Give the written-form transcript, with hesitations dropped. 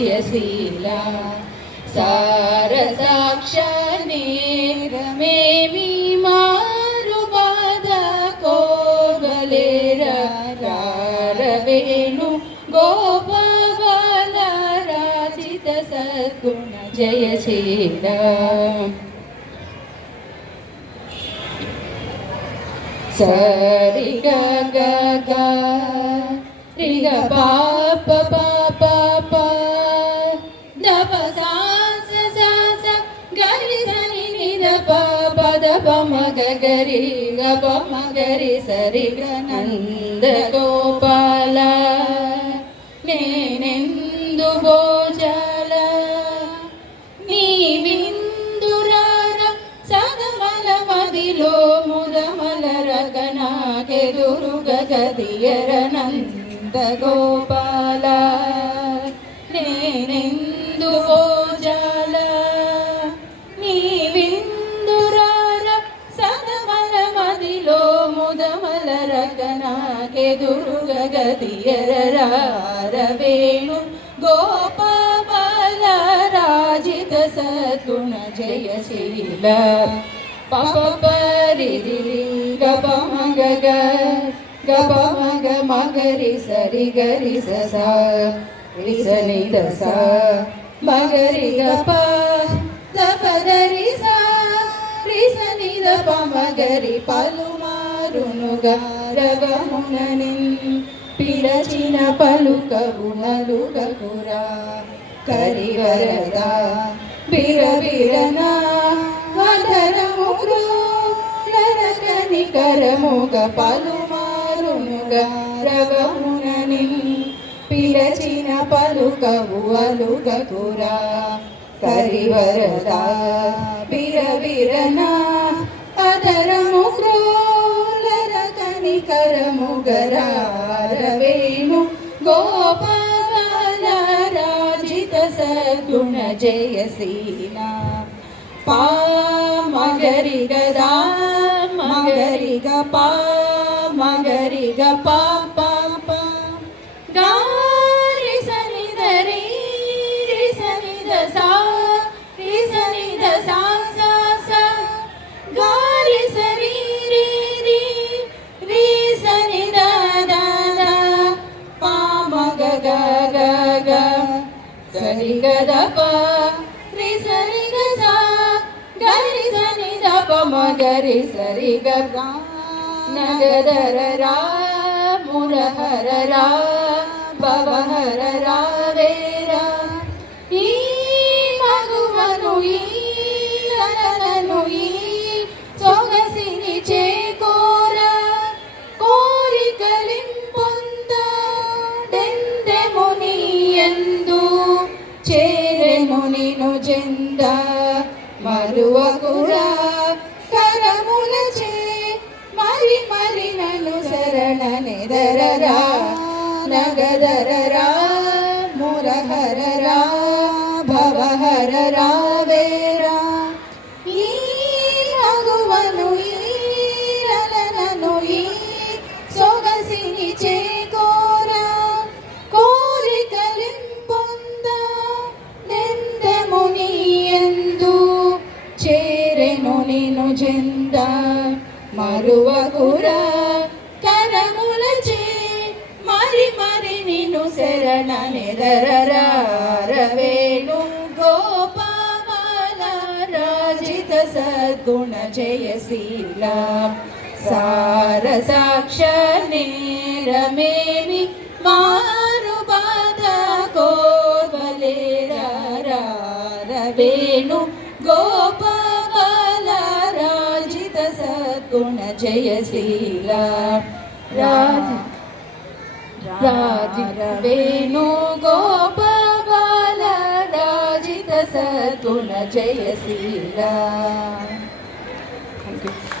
जयशीला सारसाक्षानेरमेमि मारुपाद कोबलेरा रारवेणु गोपबाल राजित सद्गुण जयशीला सरि ग ग ग रि ग पा प प प प द प सा स स स ग रि स नि नि द प प द प म ग ग रि ग प म ग रि स रि ग नन्द गोपाल नेनेंदु भोजाल नीविंदुरार सदमल मदिलो मुदमलरगनाकेदुरुग गदियर नंद गोपाल नेनेंदु भोजाल नीविंदुरार सदमल मदिलो मुदमलरगनाकेदुरुग गदियर रारवेणु गोपाल राजित सद्गुण जयशीला पप परि रि ग प म ग ग ग प म ग म ग रि स रि ग रि स सा रि स नि द सा म ग रि ग प द प द रि सा रि स नि द प म ग रि పలుమారును గరవముననిన్ పిలచిన పలుకవు నలుగకురా కరివరదా బిరబిరనా వదరమురు నరకని కరముగ పలుమారునుగ రవమునని పిలచిన పలుకవు అలుగకురా కరివరదా బిరబిరనా వదరమురు నరకని కరముగ రారవేణు గోపాల రాజిత సద్గుణ జయశీలా पा मगरि गदा मगरि ग पा मगरि ग पा पा पा गा रि स नि द रि रि स नि द सा रि स नि द सा सा सा गा रि स रि रि रि रि स नि द द द पा म ग ग ग ग स रि ग द प रि स रि ग सा गरि स नि द प म ग रि स रि ग ग नगदर रा मुरहर रा भवहर रा वेरा ई मगुवनु ई ललनु ई सोगसिनि చేకోర కోరికలింపొంద దెందెము నీయందు చేరెను నిను జెంద మరువకురా కరములచే మరి మరి నన్ను శరణ నిదరరా నగదరరా మురహరరా భవహరరా వేరా ఈ మగువను ఈ లలనను ఈ సొగసిని చేకోరా కోరికలింపొంద దెందెము నీయందు చేరెను నిను జెంద మరువకురా కరములచే మరి మరి నిను శరణ నిదరరారవేణు గోపాల రాజిత సద్గుణ జయశీలా సారసాక్ష నేరమేమి మారుబాద కోబలేరా రారవేణు गोपाल राजित सद्गुण जयशीला राजित गोपाल राजित सद्गुण जयशीला।